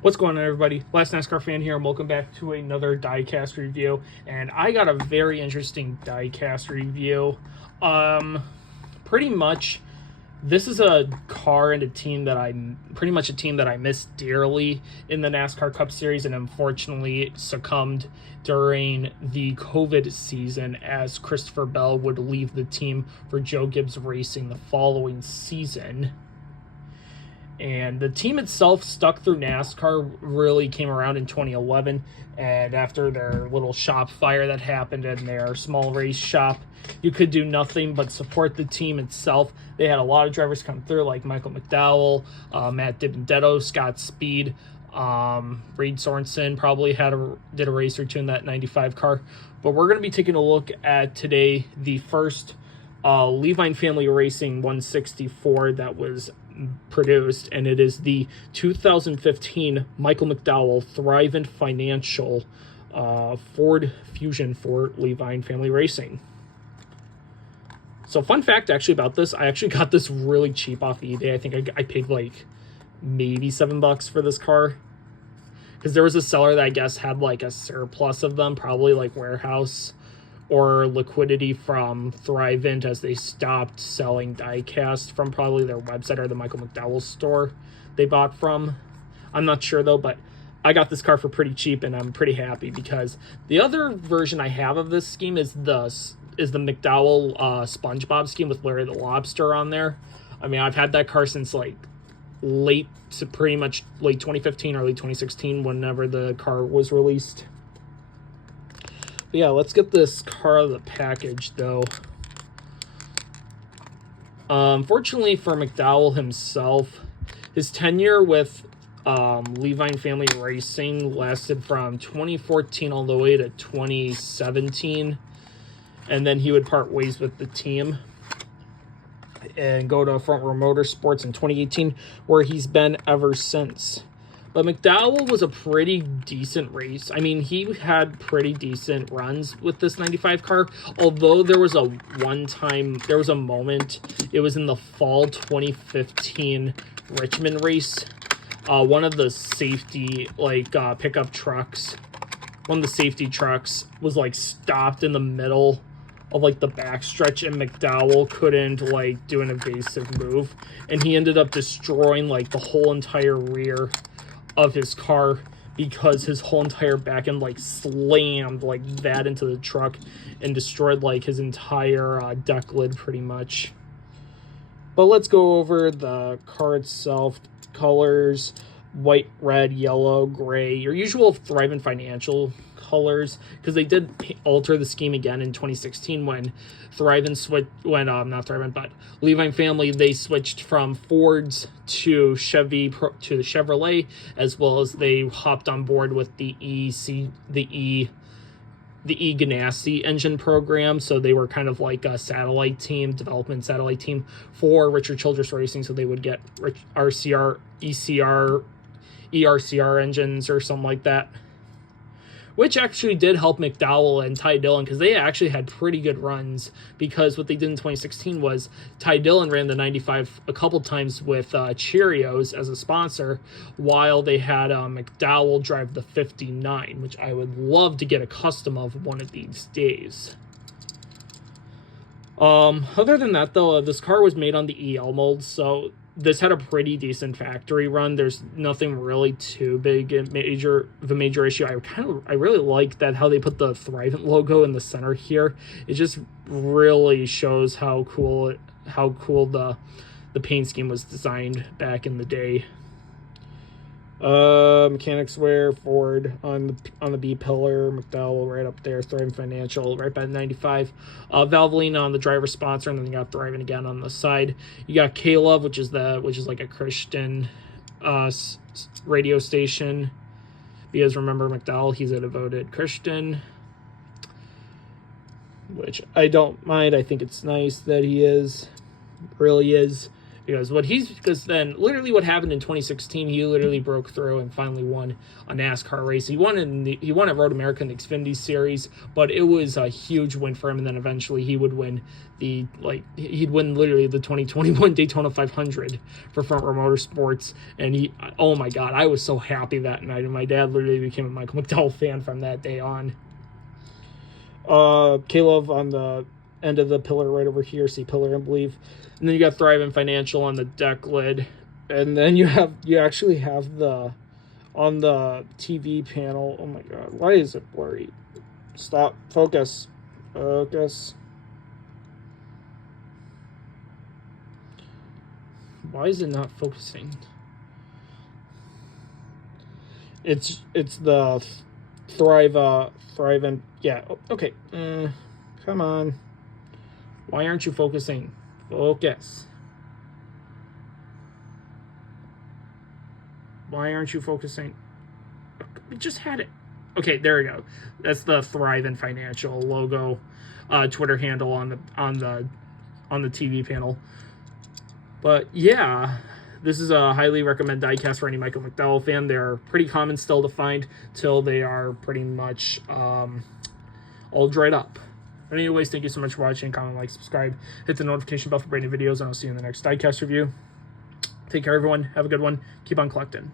What's going on, everybody? Last NASCAR fan here, and welcome back to another diecast review. And I got a very interesting diecast review. Pretty much, this is a car and a team that I miss dearly in the NASCAR Cup Series, and unfortunately succumbed during the COVID season as Christopher Bell would leave the team for Joe Gibbs Racing the following season. And the team itself stuck through NASCAR, really came around in 2011. And after their little shop fire that happened in their small race shop, you could do nothing but support the team itself. They had a lot of drivers come through, like Michael McDowell, Matt DiBenedetto, Scott Speed, Reed Sorensen probably did a race or two in that 95 car. But we're going to be taking a look at today the first Levine Family Racing 164 that was produced, and it is the 2015 Michael McDowell Thrivent Financial Ford Fusion for Levine Family Racing. So fun fact actually about this, I actually got this really cheap off eBay. I think I paid like maybe $7 for this car, because there was a seller that I guess had like a surplus of them, probably like warehouse or liquidity from Thrivent, as they stopped selling diecast from probably their website or the Michael McDowell store they bought from. I'm not sure though, but I got this car for pretty cheap, and I'm pretty happy, because the other version I have of this scheme is the McDowell SpongeBob scheme with Larry the Lobster on there. I mean, I've had that car since like pretty much late 2015, early 2016, whenever the car was released. But yeah, let's get this car out of the package, though. Unfortunately for McDowell himself, his tenure with Levine Family Racing lasted from 2014 all the way to 2017. And then he would part ways with the team and go to Front Row Motorsports in 2018, where he's been ever since. But McDowell was a pretty decent race. I mean, he had pretty decent runs with this 95 car, although there was a moment, it was in the fall 2015 Richmond race. One of the safety, pickup trucks, one of the safety trucks was, stopped in the middle of, the backstretch, and McDowell couldn't, do an evasive move. And he ended up destroying, the whole entire rear of his car, because his whole entire back end slammed that into the truck and destroyed his entire deck lid pretty much. But let's go over the car itself. Colors: white, red, yellow, gray, your usual Thrivent Financial colors, because they did alter the scheme again in 2016 when Levine Family, they switched from Fords to the Chevrolet, as well as they hopped on board with the E Ganassi engine program. So they were kind of like a development satellite team for Richard Childress Racing, so they would get ERCR engines or something like that, which actually did help McDowell and Ty Dillon, because they actually had pretty good runs, because what they did in 2016 was Ty Dillon ran the 95 a couple times with Cheerios as a sponsor, while they had McDowell drive the 59, which I would love to get a custom of one of these days. Other than that, though, this car was made on the EL mold, so this had a pretty decent factory run. There's nothing really too big and major issue. I really like that how they put the Thrivent logo in the center here. It just really shows how cool the paint scheme was designed back in the day. Mechanics wear: Ford on the B pillar, McDowell right up there, Thrivent Financial right by the 95, Valvoline on the driver sponsor, and then you got Thrivent again on the side. You got K-Love, which is like a Christian radio station, because remember McDowell, he's a devoted Christian, which I don't mind. I think it's nice that he really is. Because then literally what happened in 2016, he literally broke through and finally won a NASCAR race. He won at Road America in the Xfinity Series, but it was a huge win for him. And then eventually he'd win literally the 2021 Daytona 500 for Front Row Motorsports. And oh my God, I was so happy that night. And my dad literally became a Michael McDowell fan from that day on. Caleb on the end of the pillar right over here. See pillar, I believe. And then you got Thrivent Financial on the deck lid. And then you actually have on the TV panel. Oh my God, why is it blurry? Stop. Focus. Focus. Why is it not focusing? It's the Thrivent. Yeah, okay. Come on. Why aren't you focusing? Focus. Why aren't you focusing? We just had it. Okay, there we go. That's the Thrivent Financial logo, Twitter handle on the TV panel. But yeah, this is a highly recommend diecast for any Michael McDowell fan. They're pretty common still to find till they are pretty much all dried up. But anyways, thank you so much for watching. Comment, like, subscribe, hit the notification bell for brand new videos, and I'll see you in the next diecast review. Take care, everyone. Have a good one. Keep on collecting.